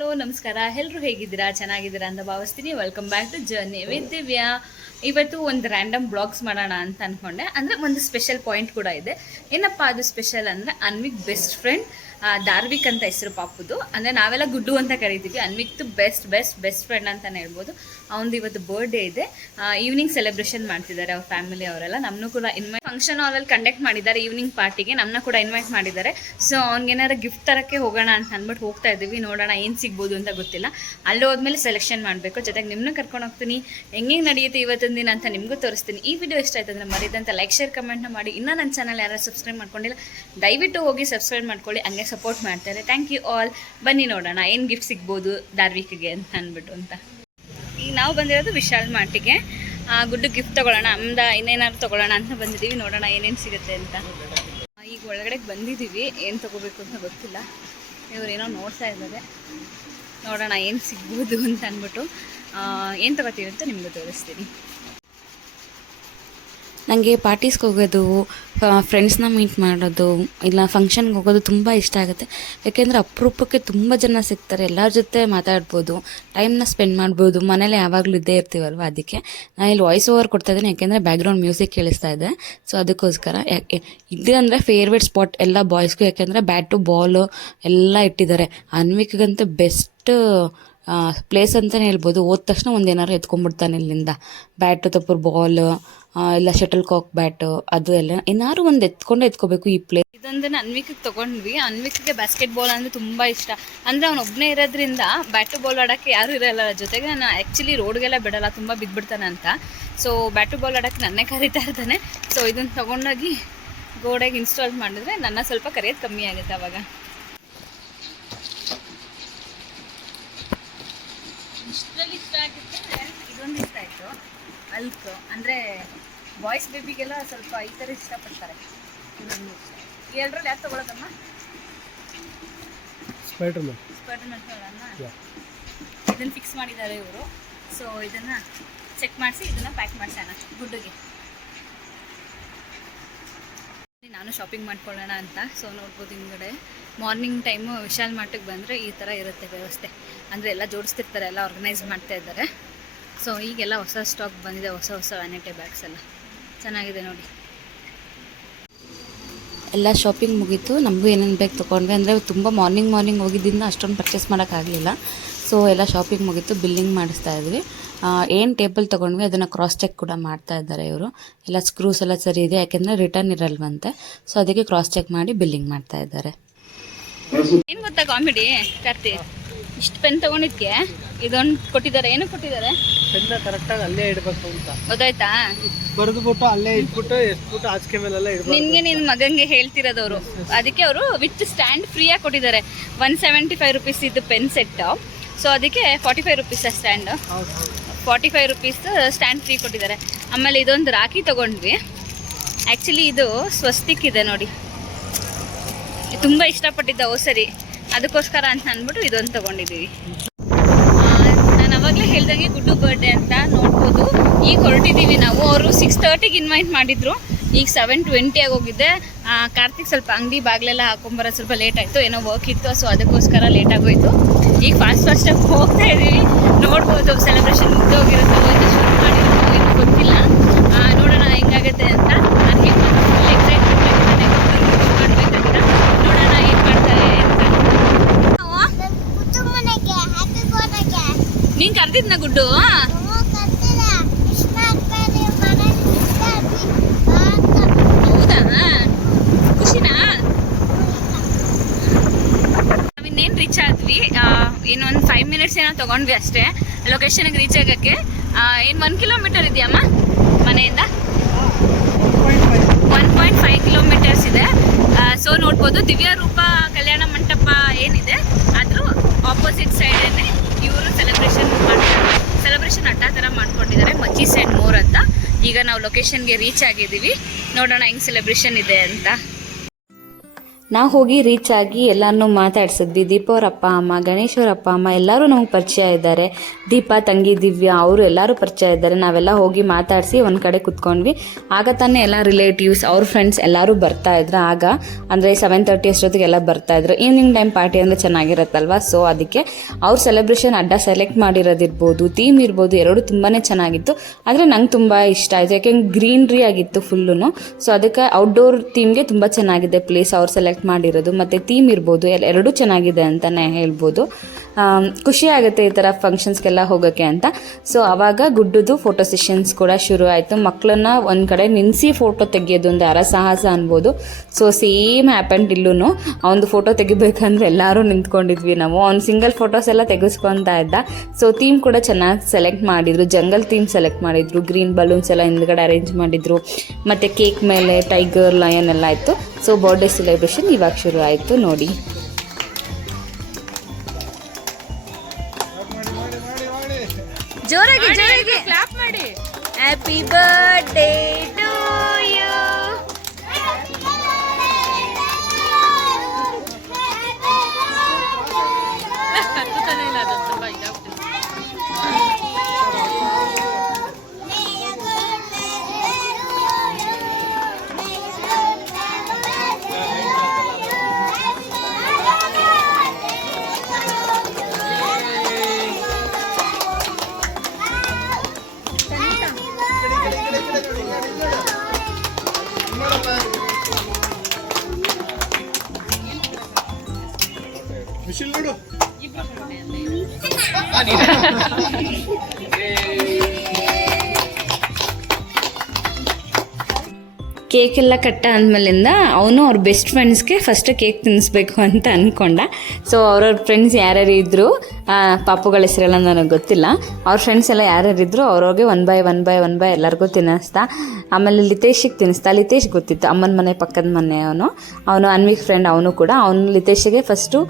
Hello ನಮಸ್ಕಾರ, ಎಲ್ಲರೂ ಹೇಗಿದ್ದೀರಾ? ಚೆನ್ನಾಗಿದ್ದೀರಾ ಅಂತ ಭಾವಿಸ್ತೀನಿ. Welcome back to journey with Divya. ಇವತ್ತು ಒಂದು ರ್ಯಾಂಡಮ್ ಬ್ಲಾಗ್ಸ್ ಮಾಡೋಣ ಅಂತ ಅಂದ್ಕೊಂಡೆ. ಅಂದರೆ ಒಂದು ಸ್ಪೆಷಲ್ ಪಾಯಿಂಟ್ ಕೂಡ ಇದೆ. ಏನಪ್ಪ ಅದು ಸ್ಪೆಷಲ್ ಅಂದರೆ, ಅನ್ವಿಕ್ ಬೆಸ್ಟ್ ಫ್ರೆಂಡ್ ಧಾರ್ವಿಕ್ ಅಂತ ಹೆಸರು ಪಾಪುದು. ಅಂದರೆ ನಾವೆಲ್ಲ ಗುಡ್ಡು ಅಂತ ಕರಿತೀವಿ. ಅನ್ವಿಕ್ದು ಬೆಸ್ಟ್ ಫ್ರೆಂಡ್ ಅಂತಲೇ ಹೇಳ್ಬೋದು. ಅವನದು ಇವತ್ತು ಬರ್ಡೇ ಇದೆ. ಈವ್ನಿಂಗ್ ಸೆಲೆಬ್ರೇಷನ್ ಮಾಡ್ತಿದ್ದಾರೆ ಅವ್ರ ಫ್ಯಾಮಿಲಿ ಅವರೆಲ್ಲ. ನಮ್ಮನ್ನು ಕೂಡ ಫಂಕ್ಷನ್ ಹಾಲಲ್ಲಿ ಕಂಡಕ್ಟ್ ಮಾಡಿದ್ದಾರೆ ಈವ್ನಿಂಗ್ ಪಾರ್ಟಿಗೆ. ನಮ್ಮನ್ನ ಕೂಡ ಇನ್ವೈಟ್ ಮಾಡಿದ್ದಾರೆ. ಸೊ ಅವ್ನಿಗೇನಾರು ಗಿಫ್ಟ್ ತರಕ್ಕೆ ಹೋಗೋಣ ಅಂತ ಅಂದ್ಬಿಟ್ಟು ಹೋಗ್ತಾ ಇದ್ದೀವಿ. ನೋಡೋಣ ಏನು ಸಿಗ್ಬೋದು ಅಂತ ಗೊತ್ತಿಲ್ಲ. ಅಲ್ಲಿ ಹೋದ್ಮೇಲೆ ಸೆಲೆಕ್ಷನ್ ಮಾಡಬೇಕು. ಜೊತೆಗೆ ನಿಮ್ಮನ್ನ ಕರ್ಕೊಂಡು ಹೋಗ್ತೀನಿ. ಹೆಂಗೆ ನಡೆಯುತ್ತೆ ಇವತ್ತಿನ ದಿನ ಅಂತ ನಿಮಗೂ ತೋರಿಸ್ತೀನಿ. ಈ ವಿಡಿಯೋ ಇಷ್ಟ ಆಯ್ತು ಅಂದರೆ ಮರಿದಂತ ಲೈಕ್ ಶೇರ್ ಕಮೆಂಟ್ನ ಮಾಡಿ. ಇನ್ನೂ ನನ್ನ ಚಾನಲ್ ಯಾರು ಸಬ್ಸ್ಕ್ರೈಬ್ ಮಾಡ್ಕೊಂಡಿಲ್ಲ ದಯವಿಟ್ಟು ಹೋಗಿ ಸಬ್ಸ್ಕ್ರೈಬ್ ಮಾಡ್ಕೊಳ್ಳಿ. ಹಂಗೆ ಸಪೋರ್ಟ್ ಮಾಡ್ತಾರೆ. Thank you all. ಬನ್ನಿ ನೋಡೋಣ ಏನು ಗಿಫ್ಟ್ ಸಿಗ್ಬೋದು ಧಾರ್ವಿಕ್ಗೆ ಅಂತ ಅಂದ್ಬಿಟ್ಟು ಅಂತ. ಈಗ ನಾವು ಬಂದಿರೋದು ವಿಶಾಲ್ ಮಾರ್ಟಿಗೆ. ಗುಡ್ಡು ಗಿಫ್ಟ್ ತೊಗೊಳ್ಳೋಣ, ಅಮ್ದ ಇನ್ನೇನಾದ್ರು ತೊಗೊಳ್ಳೋಣ ಅಂತ ಬಂದಿದ್ದೀವಿ. ನೋಡೋಣ ಏನೇನು ಸಿಗುತ್ತೆ ಅಂತ. ಈಗ ಒಳಗಡೆ ಬಂದಿದ್ದೀವಿ. ಏನು ತೊಗೋಬೇಕು ಅಂತ ಗೊತ್ತಿಲ್ಲ. ಇವರೇನೋ ನೋಡ್ತಾ ಇದ್ದಾರೆ. ನೋಡೋಣ ಏನು ಸಿಗ್ಬೋದು ಅಂತ ಅಂದ್ಬಿಟ್ಟು ಏನು ತೊಗೋತೀವಿ ಅಂತ ನಿಮಗೂ ತೋರಿಸ್ತೀನಿ. ನನಗೆ ಪಾರ್ಟೀಸ್ಗೆ ಹೋಗೋದು, ಫ್ರೆಂಡ್ಸ್ನ ಮೀಟ್ ಮಾಡೋದು, ಇಲ್ಲ ಫಂಕ್ಷನ್ಗೆ ಹೋಗೋದು ತುಂಬ ಇಷ್ಟ ಆಗುತ್ತೆ. ಯಾಕೆಂದರೆ ಅಪರೂಪಕ್ಕೆ ತುಂಬ ಜನ ಸಿಗ್ತಾರೆ. ಎಲ್ಲರ ಜೊತೆ ಮಾತಾಡ್ಬೋದು, ಟೈಮ್ನ ಸ್ಪೆಂಡ್ ಮಾಡ್ಬೋದು. ಮನೇಲಿ ಯಾವಾಗಲೂ ಇದ್ದೇ ಇರ್ತೀವಲ್ವ, ಅದಕ್ಕೆ ನಾನು ಇಲ್ಲಿ ವಾಯ್ಸ್ ಓವರ್ ಕೊಡ್ತಾಯಿದ್ದೀನಿ. ಯಾಕೆಂದರೆ ಬ್ಯಾಕ್ಗ್ರೌಂಡ್ ಮ್ಯೂಸಿಕ್ ಕೇಳಿಸ್ತಾ ಇದೆ. ಸೊ ಅದಕ್ಕೋಸ್ಕರ ಇದು ಅಂದರೆ ಫೇವ್ರೇಟ್ ಸ್ಪಾಟ್ ಎಲ್ಲ ಬಾಯ್ಸ್ಗೂ. ಯಾಕೆಂದರೆ ಬ್ಯಾಟು ಬಾಲು ಎಲ್ಲ ಇಟ್ಟಿದ್ದಾರೆ. ಅನ್ವಿಕ್ಗಂತೂ ಬೆಸ್ಟ್ ಪ್ಲೇಸ್ ಅಂತಲೇ ಹೇಳ್ಬೋದು. ಹೋದ ತಕ್ಷಣ ಒಂದೇನಾರು ಎತ್ಕೊಂಡ್ಬಿಡ್ತಾನೆ ಇಲ್ಲಿಂದ. ಬ್ಯಾಟು ತಪ್ಪರು ಬಾಲ್, ಇಲ್ಲ ಶಟಲ್ ಕಾಕ್ ಬ್ಯಾಟು, ಅದು ಎಲ್ಲ ಏನಾದ್ರು ಒಂದು ಎತ್ಕೋಬೇಕು ಈ ಪ್ಲೇಸ್. ಇದೊಂದನ್ನು ಅನ್ವಿಕ್ಗೆ ತೊಗೊಂಡ್ವಿ. ಅನ್ವಿಕ್ಗೆ ಬಾಸ್ಕೆಟ್ ಬಾಲ್ ಅಂದರೆ ತುಂಬ ಇಷ್ಟ. ಅಂದರೆ ಅವನೊಬ್ಬನೇ ಇರೋದ್ರಿಂದ ಬ್ಯಾಟು ಬಾಲ್ ಆಡೋಕ್ಕೆ ಯಾರೂ ಇರೋಲ್ಲ. ಜೊತೆಗೆ ನಾನು ಆ್ಯಕ್ಚುಲಿ ರೋಡ್ಗೆಲ್ಲ ಬಿಡೋಲ್ಲ, ತುಂಬ ಬಿದ್ದುಬಿಡ್ತಾನೆ ಅಂತ. ಸೊ ಬ್ಯಾಟು ಬಾಲ್ ಆಡೋಕ್ಕೆ ನನ್ನೇ ಕರೀತಾ ಇರ್ತಾನೆ. ಸೊ ಇದನ್ನು ತೊಗೊಂಡೋಗಿ ಗೋಡೆಗೆ ಇನ್ಸ್ಟಾಲ್ ಮಾಡಿದ್ರೆ ನನ್ನ ಸ್ವಲ್ಪ ಕರೆಯೋದು ಕಮ್ಮಿ ಆಗುತ್ತೆ ಅವಾಗ. ಇಷ್ಟರಲ್ಲಿ ಇಷ್ಟ ಆಗುತ್ತೆ. ಇದೊಂದು ಇಷ್ಟ ಆಯಿತು, ಅಲ್ಕು. ಅಂದರೆ ಬಾಯ್ಸ್ ಬೇಬಿಗೆಲ್ಲ ಸ್ವಲ್ಪ ಈ ಥರ ಇಷ್ಟಪಡ್ತಾರೆ. ಇದೊಂದು ಎರಡರಲ್ಲಿ ಯಾಕೆ ತೊಗೊಳೋದಮ್ಮ? ಸ್ಪೈಡರ್ಮನ್ ತೊಗೊಳ್ಳೋಣ. ಇದನ್ನು ಫಿಕ್ಸ್ ಮಾಡಿದ್ದಾರೆ ಇವರು. ಸೊ ಇದನ್ನು ಚೆಕ್ ಮಾಡಿಸಿ ಇದನ್ನು ಪ್ಯಾಕ್ ಮಾಡಿಸೋಣ ಗುಡ್ಡಿಗೆ. ನಾನು ಶಾಪಿಂಗ್ ಮಾಡ್ಕೊಳ್ಳೋಣ ಅಂತ. ಸೊ ನೋಡ್ಬೋದು ಹಿಂದ್ಗಡೆ ಮಾರ್ನಿಂಗ್ ಟೈಮು ವಿಶಾಲ್ ಮಾರ್ಟಿಗೆ ಬಂದರೆ ಈ ಥರ ಇರುತ್ತೆ ವ್ಯವಸ್ಥೆ. ಅಂದರೆ ಎಲ್ಲ ಜೋಡಿಸ್ತಿರ್ತಾರೆ, ಎಲ್ಲ ಆರ್ಗನೈಸ್ ಮಾಡ್ತಾ ಇದ್ದಾರೆ. ಸೊ ಈಗೆಲ್ಲ ಹೊಸ ಸ್ಟಾಕ್ ಬಂದಿದೆ, ಹೊಸ ವ್ಯಾನಿಟಿ ಬ್ಯಾಗ್ಸ್ ಎಲ್ಲ ಚೆನ್ನಾಗಿದೆ ನೋಡಿ. ಎಲ್ಲ ಶಾಪಿಂಗ್ ಮುಗೀತು. ನಮಗೂ ಏನೇನು ಬೇಕು ತೊಗೊಂಡ್ವಿ. ಅಂದರೆ ತುಂಬ ಮಾರ್ನಿಂಗ್ ಹೋಗಿದ್ದರಿಂದ ಅಷ್ಟೊಂದು ಪರ್ಚೇಸ್ ಮಾಡೋಕ್ಕಾಗಲಿಲ್ಲ. ಸೊ ಎಲ್ಲ ಶಾಪಿಂಗ್ ಮುಗೀತು. ಬಿಲ್ಲಿಂಗ್ ಮಾಡಿಸ್ತಾ ಇದ್ವಿ. ಏನು ಟೇಬಲ್ ತೊಗೊಂಡ್ವಿ ಅದನ್ನು ಕ್ರಾಸ್ ಚೆಕ್ ಕೂಡ ಮಾಡ್ತಾ ಇದ್ದಾರೆ ಇವರು. ಎಲ್ಲ ಸ್ಕ್ರೂಸ್ ಎಲ್ಲ ಸರಿ ಇದೆ, ಯಾಕೆಂದರೆ ರಿಟರ್ನ್ ಇರಲ್ವಂತೆ. ಸೊ ಅದಕ್ಕೆ ಕ್ರಾಸ್ ಚೆಕ್ ಮಾಡಿ ಬಿಲ್ಲಿಂಗ್ ಮಾಡ್ತಾ ಇದ್ದಾರೆ. ಏನು ಗೊತ್ತಾ ಕಾಮಿಡಿ ಕರ್ತಿ, ಇಷ್ಟು ಪೆನ್ ತೊಗೊಂಡಿದ್ಕೆ ಇದೊಂದು ಕೊಟ್ಟಿದ್ದಾರೆ. ಏನು ಕೊಟ್ಟಿದ್ದಾರೆ? ಪೆನ್ನ ಕರೆಕ್ಟಾಗಿ ಅಲ್ಲೇ ಇಡಬೇಕು ಅಂತ ಗೊತ್ತಾಯ್ತಾ? ಬರೆದುಬಿಟ್ಟು ಅಲ್ಲೇ ಇಟ್ಬಿಟ್ಟು ಎಷ್ಟ್ಬಿಟ್ಟು ಆಚೆ ಮೇಲೆಲ್ಲ ಇಡಬೇಕು. ನಿನಗೆ ನಿನ್ನ ಮಗಂಗೆ ಹೇಳ್ತಿರೋದವರು. ಅದಕ್ಕೆ ಅವರು ವಿತ್ ಸ್ಟ್ಯಾಂಡ್ ಫ್ರೀಯಾಗಿ ಕೊಟ್ಟಿದ್ದಾರೆ. 175 ರುಪೀಸ್ ಇದು ಪೆನ್ ಸೆಟ್ಟು. ಸೊ ಅದಕ್ಕೆ 45 rupees stand. 45 rupees stand free ಕೊಟ್ಟಿದ್ದಾರೆ. ಆಮೇಲೆ ಇದೊಂದು ರಾಖಿ ತೊಗೊಂಡ್ವಿ. ಆ್ಯಕ್ಚುಲಿ ಇದು ಸ್ವಸ್ತಿಕ್ ಇದೆ ನೋಡಿ, ತುಂಬ ಇಷ್ಟಪಟ್ಟಿದ್ದ ಸರಿ, ಅದಕ್ಕೋಸ್ಕರ ಅಂತ ಅಂದ್ಬಿಟ್ಟು ಇದೊಂದು ತೊಗೊಂಡಿದ್ದೀವಿ. ನಾನು ಅವಾಗಲೇ ಹೇಳ್ದಂಗೆ ಗುಡ್ಡು ಬರ್ಡೇ ಅಂತ ನೋಡ್ಬೋದು. ಈಗ ಹೊರಟಿದ್ದೀವಿ ನಾವು. ಅವರು 6:30ಗೆ ಇನ್ವೈಟ್ ಮಾಡಿದ್ರು. ಈಗ 7:20 ಆಗೋಗಿದೆ. ಕಾರ್ತಿಕ್ ಸ್ವಲ್ಪ ಅಂಗಡಿ ಬಾಗಿಲೆಲ್ಲ ಹಾಕೊಂಬರೋ ಸ್ವಲ್ಪ ಲೇಟ್ ಆಯಿತು, ಏನೋ ವರ್ಕ್ ಇತ್ತು. ಸೊ ಅದಕ್ಕೋಸ್ಕರ ಲೇಟ್ ಆಗೋಯಿತು. ಈಗ ಫಾಸ್ಟಾಗಿ ಹೋಗ್ತಾ ಇದ್ದೀವಿ. ನೋಡ್ಬೋದು ಸೆಲೆಬ್ರೇಷನ್ ಮುಗ್ದೋಗಿರುತ್ತೋ ಇಲ್ಲ ಶುರು ಮಾಡಿರೋದು ಏನು ಗೊತ್ತಿಲ್ಲ. ನೋಡೋಣ ಹೆಂಗಾಗುತ್ತೆ ಅಂತ. ನನಗೆ ಫುಲ್ ಎಕ್ಸೈಟ್ಮೆಂಟ್ ಆಗಿದ್ದಾನೆ ಮಾಡಬೇಕಂತ. ನೋಡೋಣ ಏನು ಮಾಡ್ತಾರೆ ಅಂತ. ನೀನು ಕರ್ದಿದ್ನ ಗುಡ್ಡು? ಹೌದಾ, ಖುಷಿನಾ? ನಾವಿನ್ನೇನು ರೀಚ್ ಆದ್ವಿ. ಇನ್ನೊಂದು 5 ಮಿನಿಟ್ಸ್ ಏನೋ ತೊಗೊಂಡ್ವಿ ಅಷ್ಟೇ ಲೊಕೇಶನ್ಗೆ ರೀಚ್ ಆಗೋಕ್ಕೆ. ಏನು 1 ಕಿಲೋಮೀಟರ್ ಇದೆಯಮ್ಮ ಮನೆಯಿಂದ? 1.5 ಕಿಲೋಮೀಟರ್ಸ್ ಇದೆ. ಸೊ ನೋಡ್ಬೋದು ದಿವ್ಯ ರೂಪ ಕಲ್ಯಾಣ ಮಂಟಪ ಏನಿದೆ ಅದ್ರ ಆಪೋಸಿಟ್ ಸೈಡೇ ಇವರು ಸೆಲೆಬ್ರೇಷನ್ ಅಡ್ಡ ಥರ ಮಾಡ್ಕೊಂಡಿದ್ದಾರೆ. ಮಚೀಸ್ ಆ್ಯಂಡ್ ಮೋರ್ ಅಂತ. ಈಗ ನಾವು ಲೊಕೇಶನ್ಗೆ ರೀಚ್ ಆಗಿದ್ದೀವಿ. ನೋಡೋಣ ಹೆಂಗೆ ಸೆಲೆಬ್ರೇಷನ್ ಇದೆ ಅಂತ. ನಾವು ಹೋಗಿ ರೀಚ್ ಆಗಿ ಎಲ್ಲರನ್ನೂ ಮಾತಾಡ್ಸಿದ್ವಿ. ದೀಪ ಅವ್ರ ಅಪ್ಪ ಅಮ್ಮ, ಗಣೇಶ್ ಅವ್ರ ಅಪ್ಪ ಅಮ್ಮ ಎಲ್ಲರೂ ನಮಗೆ ಪರಿಚಯ ಇದ್ದಾರೆ. ದೀಪ ತಂಗಿ ದಿವ್ಯಾ ಅವರು ಎಲ್ಲರೂ ಪರಿಚಯ ಇದ್ದಾರೆ. ನಾವೆಲ್ಲ ಹೋಗಿ ಮಾತಾಡಿಸಿ ಒಂದು ಕಡೆ ಕುತ್ಕೊಂಡ್ವಿ. ಆಗ ತಾನೇ ಎಲ್ಲ ರಿಲೇಟಿವ್ಸ್ ಅವ್ರ ಫ್ರೆಂಡ್ಸ್ ಎಲ್ಲರೂ ಬರ್ತಾಯಿದ್ರು. ಆಗ ಅಂದರೆ 7:30 ಅಷ್ಟೊತ್ತಿಗೆ ಎಲ್ಲ ಬರ್ತಾಯಿದ್ರು. ಈವ್ನಿಂಗ್ ಟೈಮ್ ಪಾರ್ಟಿ ಅಂದರೆ ಚೆನ್ನಾಗಿರುತ್ತಲ್ವ, ಸೊ ಅದಕ್ಕೆ ಅವ್ರ ಸೆಲೆಬ್ರೇಷನ್ ಅಡ್ಡ ಸೆಲೆಕ್ಟ್ ಮಾಡಿರೋದಿರ್ಬೋದು, ಥೀಮ್ ಇರ್ಬೋದು, ಎರಡೂ ತುಂಬಾ ಚೆನ್ನಾಗಿತ್ತು. ಆದರೆ ನಂಗೆ ತುಂಬ ಇಷ್ಟ ಆಯಿತು, ಯಾಕೆಂದ್ರೆ ಗ್ರೀನ್ರಿ ಆಗಿತ್ತು ಫುಲ್ಲು. ಸೊ ಅದಕ್ಕೆ ಔಟ್ಡೋರ್ ಥೀಮ್ಗೆ ತುಂಬ ಚೆನ್ನಾಗಿದೆ ಪ್ಲೇಸ್ ಅವ್ರು ಸೆಲೆಕ್ಟ್ ಮಾಡಿರೋದು. ಮತ್ತು ಥೀಮ್ ಇರ್ಬೋದು ಎರಡೂ ಚೆನ್ನಾಗಿದೆ ಅಂತಲೇ ಹೇಳ್ಬೋದು. ಖುಷಿ ಆಗುತ್ತೆ ಈ ಥರ ಫಂಕ್ಷನ್ಸ್ಗೆಲ್ಲ ಹೋಗೋಕ್ಕೆ ಅಂತ. ಸೊ ಆವಾಗ ಗುಡ್ಡದು ಫೋಟೋ ಸೆಷನ್ಸ್ ಕೂಡ ಶುರು ಆಯಿತು. ಮಕ್ಕಳನ್ನ ಒಂದು ಕಡೆ ನಿಲ್ಲಿಸಿ ಫೋಟೋ ತೆಗಿಯೋದು ಒಂದು ಸಾಹಸ ಅನ್ಬೋದು. ಸೊ ಸೇಮ್ ಹ್ಯಾಪೆಂಡ್ ಇಲ್ಲೂ. ಅವನದು ಫೋಟೋ ತೆಗಿಬೇಕಂದ್ರೆ ಎಲ್ಲರೂ ನಿಂತ್ಕೊಂಡಿದ್ವಿ ನಾವು. ಅವ್ನು ಸಿಂಗಲ್ ಫೋಟೋಸ್ ಎಲ್ಲ ತೆಗೆಸ್ಕೊತಾ ಇದ್ದ. ಸೊ ಥೀಮ್ ಕೂಡ ಚೆನ್ನಾಗಿ ಸೆಲೆಕ್ಟ್ ಮಾಡಿದರು. ಜಂಗಲ್ ಥೀಮ್ ಸೆಲೆಕ್ಟ್ ಮಾಡಿದರು. ಗ್ರೀನ್ ಬಲೂನ್ಸ್ ಎಲ್ಲ ಹಿಂದ್ಗಡೆ ಅರೇಂಜ್ ಮಾಡಿದರು. ಮತ್ತು ಕೇಕ್ ಮೇಲೆ ಟೈಗರ್, ಲಯನ್ ಎಲ್ಲ ಇತ್ತು. ಸೊ ಬರ್ಡೇ ಸೆಲೆಬ್ರೇಷನ್ ಇವಾಗ ಶುರು ಆಯಿತು ನೋಡಿ. ಜೋರಾಗಿ ಜೋರಾಗಿ ಕ್ಲಾಪ್ ಮಾಡಿ. Happy birthday to you. Cake ಎಲ್ಲ ಕಟ್ಟ ಆದಮೇಲಿಂದ ಅವನು ಅವ್ರ ಬೆಸ್ಟ್ ಫ್ರೆಂಡ್ಸ್ಗೆ ಫಸ್ಟ್ ಕೇಕ್ ತಿನ್ನಿಸ್ಬೇಕು ಅಂತ ಅಂದ್ಕೊಂಡ. ಸೊ ಅವ್ರವ್ರ ಫ್ರೆಂಡ್ಸ್ ಯಾರ್ಯಾರು ಇದ್ದರು, ಪಾಪುಗಳ ಹೆಸರೆಲ್ಲ ನನಗೆ ಗೊತ್ತಿಲ್ಲ, ಅವ್ರ ಫ್ರೆಂಡ್ಸ್ ಎಲ್ಲ ಯಾರ್ಯಾರು ಇದ್ದರು ಅವ್ರವ್ರಿಗೆ ಒನ್ ಬೈ ಎಲ್ಲರಿಗೂ ತಿನ್ನಿಸ್ತಾ. ಆಮೇಲೆ ಲಿತೇಶಿಗೆ ತಿನ್ನಿಸ್ತಾ. ಲಿತೇಶ್ ಗೊತ್ತಿತ್ತು, ಅಮ್ಮನ ಮನೆ ಪಕ್ಕದ ಮನೆ ಅವನು ಅನ್ವಿಕ್ ಫ್ರೆಂಡ್. ಅವನು ಕೂಡ ಲಿತೇಶಿಗೆ ಫಸ್ಟು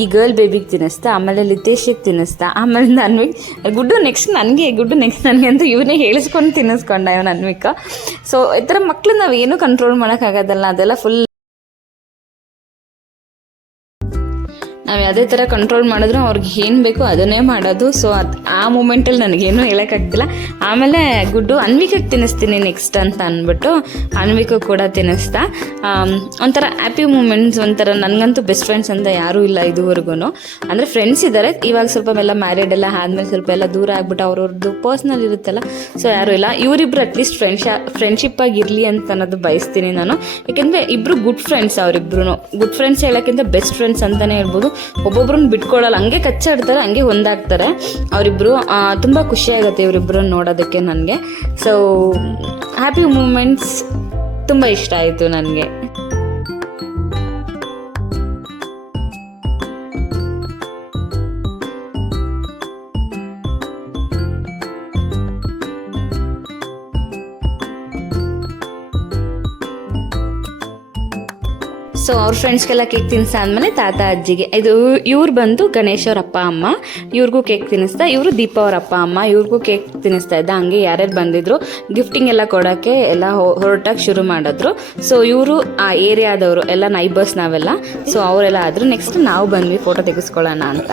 ಈ ಗರ್ಲ್ ಬೇಬಿಗೆ ತಿನ್ನಿಸ್ತಾ, ಆಮೇಲೆ ಲಿತೇಶಿಗೆ ತಿನ್ನಿಸ್ತಾ, ಆಮೇಲೆ ಅನ್ವಿಕ್ ಗುಡ್ಡು ನೆಕ್ಸ್ಟ್ ನನಗೆ ಅಂತ ಇವನೇ ಹೇಳಿಸ್ಕೊಂಡು ತಿನ್ನಿಸ್ಕೊಂಡ ಇವನು ಅನ್ವಿಕ್. ಸೊ ಈ ಥರ ಮಕ್ಕಳು ನಾವೇನು ಕಂಟ್ರೋಲ್ ಮಾಡೋಕ್ಕಾಗೋದಲ್ಲ, ಅದೆಲ್ಲ ಫುಲ್ ನಾವು ಯಾವುದೇ ಥರ ಕಂಟ್ರೋಲ್ ಮಾಡಿದ್ರು ಅವ್ರಿಗೆ ಏನು ಬೇಕೋ ಅದನ್ನೇ ಮಾಡೋದು. ಸೊ ಆ ಮೂಮೆಂಟಲ್ಲಿ ನನಗೇನು ಹೇಳೋಕ್ಕಾಗ್ತಿಲ್ಲ. ಆಮೇಲೆ ಗುಡ್ಡು ಅನ್ವಿಕಕ್ಕೆ ತಿನ್ನಿಸ್ತೀನಿ ನೆಕ್ಸ್ಟ್ ಅಂತ ಅಂದ್ಬಿಟ್ಟು ಅನ್ವಿಕ ಕೂಡ ತಿನ್ನಿಸ್ತಾ. ಒಂಥರ ಹ್ಯಾಪಿ ಮೂಮೆಂಟ್ಸ್. ಒಂಥರ ನನಗಂತೂ ಬೆಸ್ಟ್ ಫ್ರೆಂಡ್ಸ್ ಅಂತ ಯಾರೂ ಇಲ್ಲ ಇದುವರೆಗೂ. ಅಂದರೆ ಫ್ರೆಂಡ್ಸ್ ಇದ್ದಾರೆ, ಇವಾಗ ಸ್ವಲ್ಪ ಎಲ್ಲ ಮ್ಯಾರಿಡ್ ಎಲ್ಲ ಆದಮೇಲೆ ಸ್ವಲ್ಪ ಎಲ್ಲ ದೂರ ಆಗ್ಬಿಟ್ಟು ಅವ್ರವ್ರದ್ದು ಪರ್ಸ್ನಲ್ ಇರುತ್ತಲ್ಲ, ಸೊ ಯಾರೂ ಇಲ್ಲ. ಇವರಿಬ್ರು ಅಟ್ಲೀಸ್ಟ್ ಫ್ರೆಂಡ್ಶಿಪ್ ಆಗಿರಲಿ ಅಂತ ಅನ್ನೋದು ಬಯಸ್ತೀನಿ ನಾನು. ಯಾಕೆಂದರೆ ಇಬ್ಬರು ಗುಡ್ ಫ್ರೆಂಡ್ಸ್. ಅವರಿಬ್ರು ಗುಡ್ ಫ್ರೆಂಡ್ಸ್ ಹೇಳೋಕ್ಕಿಂತ ಬೆಸ್ಟ್ ಫ್ರೆಂಡ್ಸ್ ಅಂತಲೇ ಹೇಳ್ಬೋದು. ಒಬ್ಬೊಬ್ರನ್ನ ಬಿಟ್ಕೊಳ್ಳಲ್ಲ, ಹಂಗೆ ಕಚ್ಚಾಡ್ತಾರೆ, ಹಂಗೆ ಹೊಂದಾಗ್ತಾರೆ ಅವರಿಬ್ಬರು. ತುಂಬ ಖುಷಿಯಾಗುತ್ತೆ ಇವರಿಬ್ಬರನ್ನ ನೋಡೋದಕ್ಕೆ ನನಗೆ. ಸೊ ಹ್ಯಾಪಿ ಮೂಮೆಂಟ್ಸ್ ತುಂಬ ಇಷ್ಟ ಆಯಿತು ನನಗೆ. ಸೊ ಅವ್ರ ಫ್ರೆಂಡ್ಸ್ಗೆಲ್ಲ ಕೇಕ್ ತಿನ್ನಿಸಾದ್ಮೇಲೆ ತಾತ ಅಜ್ಜಿಗೆ ಇವ್ರು ಬಂದು ಗಣೇಶ್ ಅವ್ರ ಅಪ್ಪ ಅಮ್ಮ, ಇವ್ರಿಗೂ ಕೇಕ್ ತಿನ್ನಿಸ್ತಾ. ಇವರು ದೀಪ ಅವ್ರ ಅಪ್ಪ ಅಮ್ಮ, ಇವ್ರಿಗೂ ಕೇಕ್ ತಿನ್ನಿಸ್ತಾ ಇದ್ದ. ಹಂಗೆ ಯಾರ್ಯಾರು ಬಂದಿದ್ರು ಗಿಫ್ಟಿಂಗ್ ಎಲ್ಲ ಕೊಡೋಕ್ಕೆ ಎಲ್ಲ ಹೊರಟಾಗಿ ಶುರು ಮಾಡಿದ್ರು. ಸೊ ಇವರು ಆ ಏರಿಯಾದವರು ಎಲ್ಲ ನೈಬರ್ಸ್ ನಾವೆಲ್ಲ. ಸೊ ಅವರೆಲ್ಲ ಆದರು. ನೆಕ್ಸ್ಟ್ ನಾವು ಬಂದ್ವಿ ಫೋಟೋ ತೆಗೆಸ್ಕೊಳ್ಳೋಣ ಅಂತ.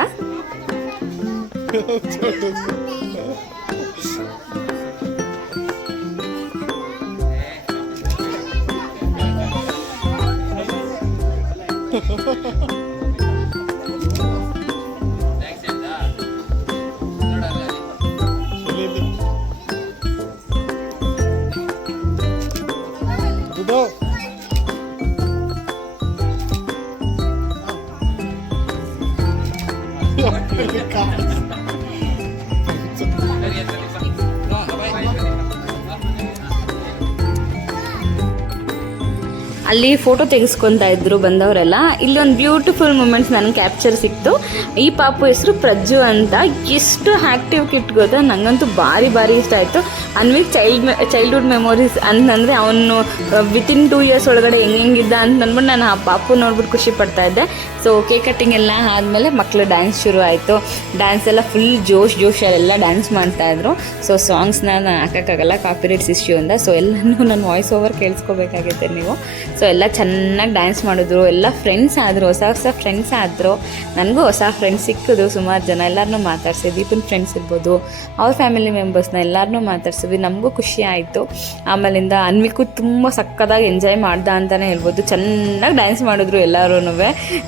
ಅಲ್ಲಿ ಫೋಟೋ ತೆಗೆಸ್ಕೊತಾ ಇದ್ರು ಬಂದವರೆಲ್ಲ. ಇಲ್ಲಿ ಒಂದು ಬ್ಯೂಟಿಫುಲ್ ಮೂಮೆಂಟ್ಸ್ ನನಗೆ ಕ್ಯಾಪ್ಚರ್ ಸಿಕ್ತು. ಆಯಿತು. ಈ ಪಾಪು ಹೆಸರು ಪ್ರಜ್ಜು ಅಂತ. ಎಷ್ಟು ಆ್ಯಕ್ಟಿವ್ ಕಿಟ್ ಗೊತ್ತಾ, ನನಗಂತೂ ಭಾರಿ ಇಷ್ಟ ಆಯಿತು. ಅನ್ವಿಕ್ ಚೈಲ್ಡ್ಹುಡ್ ಮೆಮೊರೀಸ್ ಅಂತಂದರೆ ಅವನು ವಿತಿನ್ 2 ಇಯರ್ಸ್ ಒಳಗಡೆ ಹೆಂಗಿದ್ದ ಅಂತ ಅಂದ್ಬಿಟ್ಟು ನಾನು ಆ ಪಾಪು ನೋಡ್ಬಿಟ್ಟು ಖುಷಿ ಪಡ್ತಾ ಇದ್ದೆ. ಸೊ ಕೇಕ್ ಕಟ್ಟಿಂಗ್ ಎಲ್ಲ ಆದಮೇಲೆ ಮಕ್ಕಳು ಡ್ಯಾನ್ಸ್ ಶುರು ಆಯಿತು. ಡ್ಯಾನ್ಸ್ ಎಲ್ಲ ಫುಲ್ ಜೋಶಲ್ಲೆಲ್ಲ ಡ್ಯಾನ್ಸ್ ಮಾಡ್ತಾಯಿದ್ರು. ಸೊ ಸಾಂಗ್ಸ್ನ ನಾನು ಹಾಕೋಕ್ಕಾಗಲ್ಲ, ಕಾಪಿರೈಟ್ಸ್ ಇಶ್ಯೂ ಅಂತ. ಸೊ ಎಲ್ಲನೂ ನನ್ನ ವಾಯ್ಸ್ ಓವರ್ ಕೇಳಿಸ್ಕೋಬೇಕಾಗುತ್ತೆ ನೀವು. ಸೊ ಎಲ್ಲ ಚೆನ್ನಾಗಿ ಡ್ಯಾನ್ಸ್ ಮಾಡಿದ್ರು. ಎಲ್ಲ ಫ್ರೆಂಡ್ಸ್ ಆದರು, ಹೊಸ ಫ್ರೆಂಡ್ಸ್ ಆದರು. ನನಗೂ ಹೊಸ ಫ್ರೆಂಡ್ಸ್ ಸಿಕ್ಕಿದ್ರು ಸುಮಾರು ಜನ. ಎಲ್ಲರನ್ನೂ ಮಾತಾಡ್ಸಿದ್ವಿ. ದೀಪನ್ ಫ್ರೆಂಡ್ಸ್ ಇರ್ಬೋದು, ಅವ್ರ ಫ್ಯಾಮಿಲಿ ಮೆಂಬರ್ಸ್ನ ಎಲ್ಲರನ್ನೂ ಮಾತಾಡ್ಸಿದ್ವಿ. ನಮಗೂ ಖುಷಿ ಆಯಿತು. ಆಮೇಲಿಂದ ಅನ್ವಿಕು ತುಂಬ ಸಕ್ಕದಾಗಿ ಎಂಜಾಯ್ ಮಾಡ್ದ ಅಂತಲೇ ಹೇಳ್ಬೋದು. ಚೆನ್ನಾಗಿ ಡ್ಯಾನ್ಸ್ ಮಾಡಿದ್ರು ಎಲ್ಲರೂ.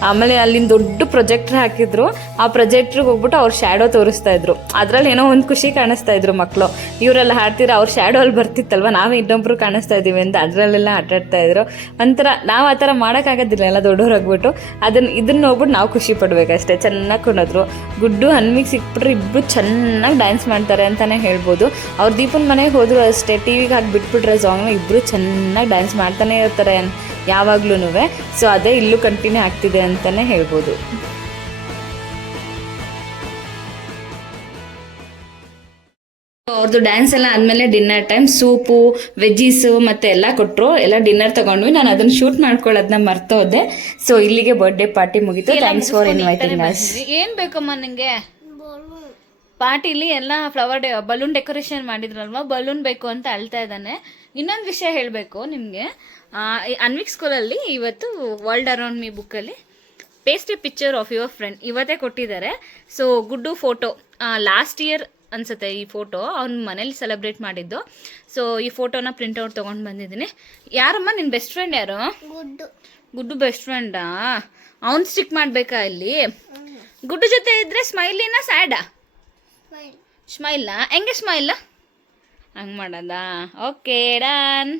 ಆಮೇಲೆ ಅಲ್ಲಿಂದ ದೊಡ್ಡ ಪ್ರೊಜೆಕ್ಟ್ರ್ ಹಾಕಿದ್ರು. ಆ ಪ್ರೊಜೆಕ್ಟ್ರಿಗೆ ಹೋಗ್ಬಿಟ್ಟು ಅವ್ರ ಶ್ಯಾಡೋ ತೋರಿಸ್ತಾ ಇದ್ರು. ಅದರಲ್ಲಿ ಏನೋ ಒಂದು ಖುಷಿ ಕಾಣಿಸ್ತಾ ಇದ್ರು ಮಕ್ಕಳು. ಇವರೆಲ್ಲ ಹಾಡ್ತಿರೋ ಅವ್ರ ಶ್ಯಾಡೋ ಅಲ್ಲಿ ಬರ್ತಿತ್ತಲ್ವ, ನಾವೇ ಇನ್ನೊಬ್ರು ಕಾಣಿಸ್ತಾ ಇದ್ದೀವಿ ಅಂತ ಅದರಲ್ಲೆಲ್ಲ ಆಟಾಡ್ತಾ ಇದ್ರು. ಒಂಥರ ನಾವು ಆ ಥರ ಮಾಡೋಕ್ಕಾಗೋದಿಲ್ಲ ಎಲ್ಲ ದೊಡ್ಡವ್ರಾಗ್ಬಿಟ್ಟು. ಇದನ್ನ ಹೋಗ್ಬಿಟ್ಟು ನಾವು ಖುಷಿ ಪಡ್ಬೇಕಷ್ಟೇ. ಚೆನ್ನಾಗಿ ಕುಣಿದ್ರು. ಗುಡ್ಡು ಹನ್ಮಿಗೆ ಸಿಕ್ಬಿಟ್ರೆ ಇಬ್ಬರು ಚೆನ್ನಾಗಿ ಡ್ಯಾನ್ಸ್ ಮಾಡ್ತಾರೆ ಅಂತಲೇ ಹೇಳ್ಬೋದು. ಅವ್ರು ದೀಪನ ಮನೆಗೆ ಹೋದ್ರು ಅಷ್ಟೇ, ಟಿ ವಿಗೆ ಹಾಕಿ ಬಿಟ್ಬಿಟ್ರೆ ಸಾಂಗ್ನ ಇಬ್ಬರು ಚೆನ್ನಾಗಿ ಡ್ಯಾನ್ಸ್ ಮಾಡ್ತಾನೆ ಇರ್ತಾರೆ ಯಾವಾಗ್ಲೂ. ಸೊ ಅದೇ ಇಲ್ಲೂ ಕಂಟಿನ್ಯೂ ಆಗ್ತಿದೆ ಅಂತಲೇ ಹೇಳ್ಬೋದು. ಅವ್ರದ್ದು ಡ್ಯಾನ್ಸ್ ಎಲ್ಲ ಆದಮೇಲೆ ಡಿನ್ನರ್ ಟೈಮ್ ಸೂಪು, ವೆಜ್ಜೀಸು ಮತ್ತು ಎಲ್ಲ ಕೊಟ್ಟರು. ಎಲ್ಲ ಡಿನ್ನರ್ ತೊಗೊಂಡ್ವಿ. ನಾನು ಅದನ್ನು ಶೂಟ್ ಮಾಡ್ಕೊಳ್ಳೋದನ್ನ ಮರ್ತೋದೆ. ಸೊ ಇಲ್ಲಿಗೆ ಬರ್ಡೇ ಪಾರ್ಟಿ ಮುಗೀತು. Thanks for inviting us. ಏನು ಬೇಕಮ್ಮ ನನಗೆ? ಪಾರ್ಟಿಲಿ ಎಲ್ಲ ಬಲೂನ್ ಡೆಕೋರೇಷನ್ ಮಾಡಿದ್ರಲ್ವ, ಬಲೂನ್ ಬೇಕು ಅಂತ ಅಳ್ತಾ ಇದ್ದಾನೆ. ಇನ್ನೊಂದು ವಿಷಯ ಹೇಳಬೇಕು ನಿಮಗೆ. ಅನ್ವಿಕ್ ಸ್ಕೂಲಲ್ಲಿ ಇವತ್ತು ವರ್ಲ್ಡ್ ಅರೌಂಡ್ ಮೀ ಬುಕ್ಕಲ್ಲಿ paste A picture of your friend ಇವತ್ತೇ ಕೊಟ್ಟಿದ್ದಾರೆ. ಸೊ ಗುಡ್ಡು ಫೋಟೋ ಲಾಸ್ಟ್ ಇಯರ್ ಅನ್ಸುತ್ತೆ ಈ ಫೋಟೋ ಅವ್ನ ಮನೇಲಿ ಸೆಲೆಬ್ರೇಟ್ ಮಾಡಿದ್ದು. ಸೊ ಈ ಫೋಟೋನ ಪ್ರಿಂಟ್ಔಟ್ ತೊಗೊಂಡು ಬಂದಿದ್ದೀನಿ. ಯಾರಮ್ಮ ನಿನ್ನ ಬೆಸ್ಟ್ ಫ್ರೆಂಡ್ ಯಾರು? ಗುಡ್ಡು ಬೆಸ್ಟ್ ಫ್ರೆಂಡಾ? ಅವ್ನು ಸ್ಟಿಕ್ ಮಾಡಬೇಕಾ ಇಲ್ಲಿ? ಗುಡ್ಡು ಜೊತೆ ಇದ್ರೆ ಸ್ಮೈಲಿನ ಸ್ಯಾಡಾ? ಸ್ಮೈಲಾ? ಹೆಂಗೆ ಸ್ಮೈಲ್? ಹಂಗೆ ಮಾಡೋದಾ? Okay done.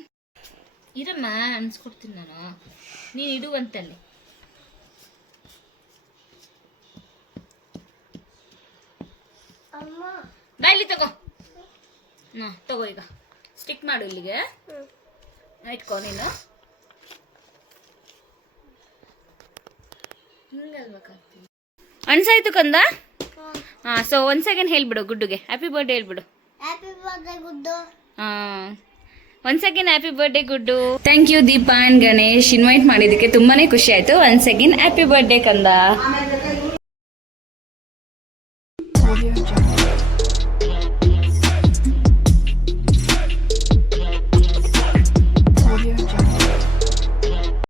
ಇರಮ್ಮ ಅನ್ಸ್ಕೊಡ್ತೀನಿ ನಾನು, ನೀನು ಇಡುವಂತಲ್ಲಿ. ಬಾ ಇಲ್ಲಿ ತಗೋ. ತಗೋ ಈಗ ಸ್ಟಿಕ್ ಮಾಡು ಇಲ್ಲಿಗೆ. ಇಟ್ಕೋ ನೀನು. ಅನ್ಸಾಯ್ತು ಕಂದ? ಸೊ ಒನ್ಸ್ ಅಗೇನ್ ಹೇಳ್ಬಿಡು ಗುಡ್ಡುಗೆ ಹ್ಯಾಪಿ ಬರ್ಡೇ ಹೇಳ್ಬಿಡು. Once again happy birthday Guddu. Thank you Deepa and Ganesh, invite ಮಾಡಿದ್ದಕ್ಕೆ ತುಂಬಾನೇ ಖುಷಿ ಆಯ್ತು. ಒನ್ಸ್ ಅಗೇನ್ ಹ್ಯಾಪಿ ಬರ್ಡೇ ಕಂದ.